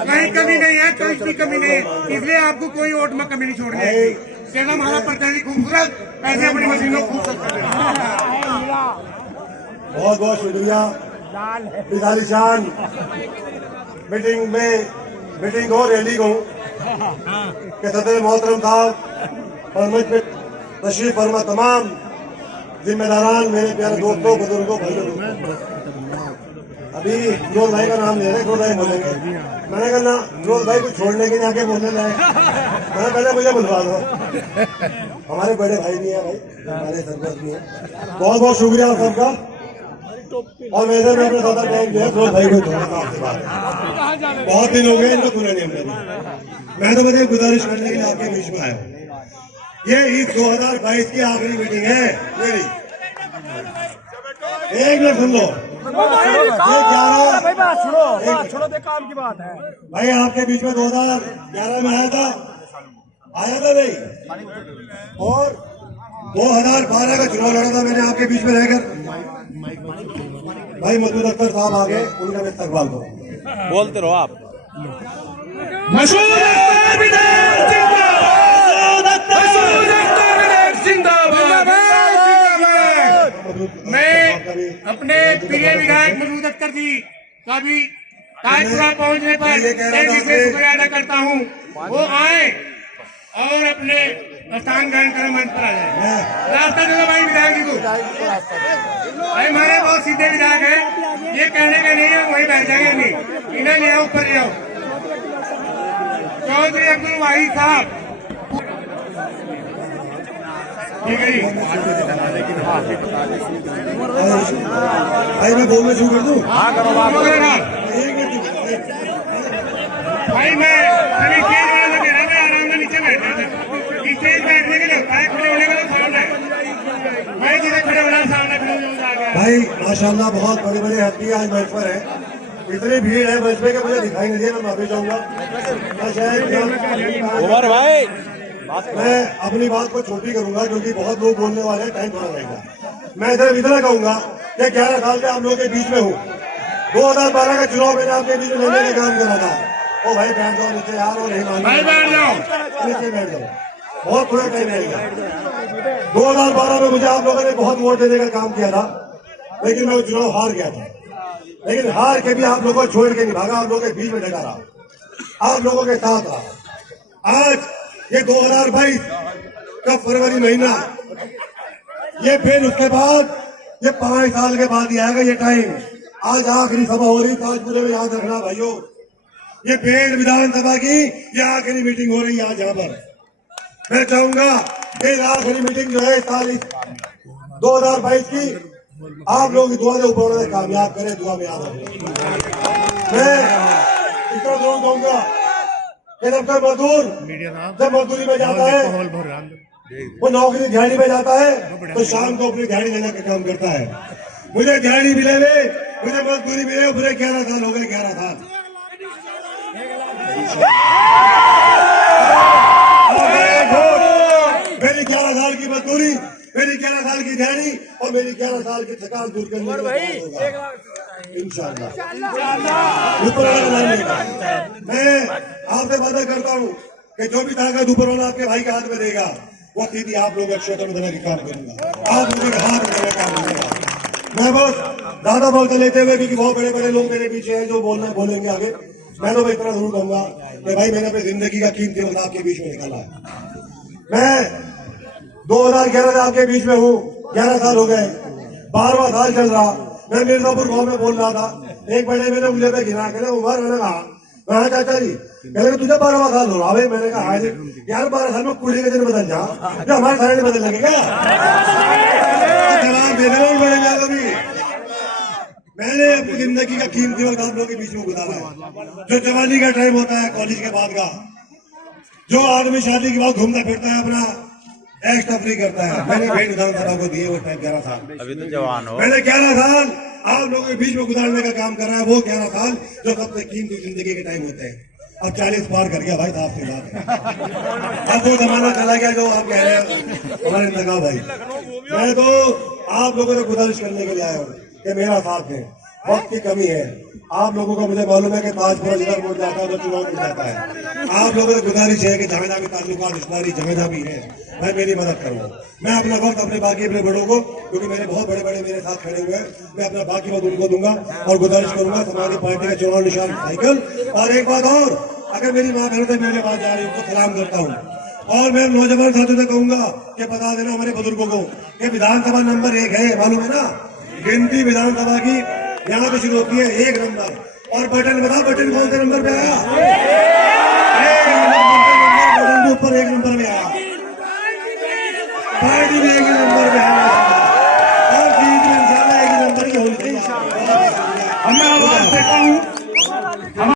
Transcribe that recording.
कहीं कमी नहीं है, कोई भी कमी नहीं है, इसलिए आपको कोई वोट में कमी नहीं छोड़नी है। कहना हमारा प्रत्याशी खूबसूरत, पैसे अपनी मशीनों खूबसूरत कर देना। बहुत बहुत शुक्रिया मिसाली शान मीटिंग हो रैली को के सदर मोहतरम साहब और मुझ पे तशरीफ फरमा तमाम जिम्मेदारान, मेरे प्यारे दोस्तों, बुजुर्गों, भाइयों। अभी रोज भाई का नाम ले रहे, रोज भाई बोलेंगे। मैंने कहा ना, रोज भाई को छोड़ने के लिए आके बोलने लगे। मैंने पहले मुझे बुलवा दो, हमारे बड़े भाई भी हैं, भाई हमारे सरपंच भी हैं। बहुत बहुत शुक्रिया आप सबका। और वैसे मैं अपना ज्यादा टाइम जो है रोज भाई को छोड़ना था आपसे बात। बहुत दिन हो गए इनको पूरा नहीं हमने। मैं तो बस गुजारिश करने के लिए आपके बीच में आया हूँ। ये इस 2022 की आखिरी मीटिंग है मेरी। एक मिनट सुन लो, काम की बात है भाई। आपके बीच में 2011 में आया था नहीं, और 2012 का चुनाव लड़ा था मैंने आपके बीच में रहकर। भाई मसूद अख्तर साहब आ गए, उनका मैं इस्तकबाल करो। बोलते रहो आप। मैं अपने प्रिय विधायक मसूद अख्तर जी का भी ताजपुरा पहुंचने पर से शुक्रिया अदा करता हूं। वो आए और अपने स्थान ग्रहण कर मंच पर आ जाए। रास्ता दे दो भाई विधायक जी को। भाई हमारे बहुत सीधे विधायक है, ये कहने का नहीं है वही बैठ जाएंगे। नहीं, इन्हें ले आओ, ऊपर ले आओ। चौधरी अब्दुल वाहिद साहब, ठीक है जी। भाई मैं बोलना शुरू कर दूं? हाँ करो बात। भाई मैं अभी स्टेज वाला लगे रहा, मैं आराम से नीचे बैठ रहा था। स्टेज बैठने के लिए होता है, खड़े होने का तो साउंड है। भाई जिसे खड़े होना साउंड है, खड़े होने आ गया। भाई माशाल्लाह बहुत बड़े बड़े हस्ती आज मंच पर है। इतनी भीड़ है मंच पे कि मुझे दिखाई नहीं दिया। मैं माफी चाहूंगा। उमर भाई, मैं अपनी बात को छोटी करूंगा क्योंकि बहुत लोग बोलने वाले हैं, टाइम थोड़ा रहेगा। मैं सिर्फ इतना कहूंगा कि 11 साल से आप लोगों के बीच में हूँ। 2012 का चुनाव मैंने आपके बीच में लड़ने का काम करा था। ओ भाई बैठ जाओ नीचे यार, और नहीं भाई बैठ जाओ, नीचे बैठ जाओ, बहुत थोड़ा टाइम रहेगा। 2012 में मुझे आप लोगों ने बहुत वोट देने का काम किया था, लेकिन मैं वो चुनाव हार गया था। लेकिन हार के भी आप लोगों को छोड़ के नहीं भागा, आप लोगों के बीच में डटा रहा, आप लोगों के साथ रहा। आज ये 2022 का फरवरी महीना, ये फिर उसके बाद ये 5 साल के बाद ही आएगा ये टाइम। आज आखिरी सभा हो रही ताजपुरे में, याद रखना भाइयों। ये पेड़ विधानसभा की ये आखिरी मीटिंग हो रही है आज यहाँ पर। मैं चाहूंगा ये आखिरी मीटिंग जो है इस साल 2022 की, आप लोग दुआ से ऊपर कामयाब करें, दुआ में याद रखें। मैं इतना जरूर कहूंगा कि जब मजदूरी में जाता है, वो नौकरी दिहाड़ी में जाता है, तो शाम को अपनी दिहाड़ी लेने का काम करता है। मुझे दिहाड़ी मिले, मुझे मजदूरी मिले, मुझे 11 साल हो गए, 11 साल। मेरी 11 साल की मजदूरी, मेरी 11 साल की दिहाड़ी और मेरी 11 साल की थकान दूर करने होगा इंशाअल्लाह। मैं आपसे वादा करता हूँ कि जो भी ताकत ऊपर वाला आपके भाई के हाथ में देगा, वो सीधी आप लोग क्षेत्र में देने का काम करूंगा, आप लोगों के हाथ में देने का काम करूंगा। मैं बस ज्यादा बोलते लेते हुए, क्योंकि बहुत बड़े बड़े लोग मेरे पीछे हैं जो बोलेंगे आगे। मैं तो इतना जरूर कहूंगा कि भाई मैंने अपनी जिंदगी का कीमती वक्त आपके बीच में निकाला है। मैं 2011 से आपके बीच में हूँ, 11 साल हो गए, 12वां साल चल रहा। मैं मिर्जापुर गांव में बोल रहा था, एक बड़े मैंने मुझे पे गिरा के उमर, मैंने कहा मैं चाचा जी, कहते तुझे 12वां साल हो रहा है। मैंने कहा हाँ जी। यार 12 साल में कुड़ी के दिन बदल जा, जो हमारे सारे नहीं बदल लगेगा। जवाब दे रहे हो बड़े मैं कभी। मैंने अपनी जिंदगी का कीमती वक्त आप लोगों के बीच में गुजारा है। जो जवानी का टाइम होता है, कॉलेज के बाद का, जो आदमी शादी के बाद घूमता फिरता है, अपना ऐश तफरी करता है, मैंने भेड़ विधानसभा को दिए वो टाइम 11 साल। अभी तो जवान हो। मैंने 11 साल आप लोगों के बीच में गुजारने का काम कर रहा है, वो 11 साल जो सबसे कीमती जिंदगी के टाइम होते हैं। अब 40 पार कर गया भाई साहब से बात है। अब वो जमाना चला गया जो आप कह रहे हैं हमारे इंतकाम भाई। मैं तो आप लोगों से गुजारिश करने के लिए आया हूँ कि मेरा साथ है, वक्त की कमी है। आप लोगों को मुझे मालूम है कि ताजपुरा जिधर वोट जाता है तो चुनाव मिल जाता है। आप लोगों ने गुजारिश है कि जहाँ जहाँ भी ताल्लुकात रिश्तेदारी जहाँ भी है मैं मेरी मदद करूँ। मैं अपना वक्त अपने बाकी अपने बड़ों को, क्योंकि मेरे बहुत बड़े बड़े मेरे साथ खड़े हुए हैं, मैं अपना बाकी वक्त उनको दूंगा और गुजारिश करूंगा समाजवादी पार्टी का चुनाव निशान साइकिल। और एक बात और, अगर मेरी माँ बहन से मेरे पास जा रही उनको सलाम करता हूँ और मैं नौजवान साथियों से कहूंगा कि बता देना हमारे बुजुर्गों को कि विधानसभा नंबर 1 है, मालूम है ना, गिनती विधानसभा की यहाँ पे शुरू होती है 1 नंबर। और बटन बताओ, बटन कौन से नंबर पे आया?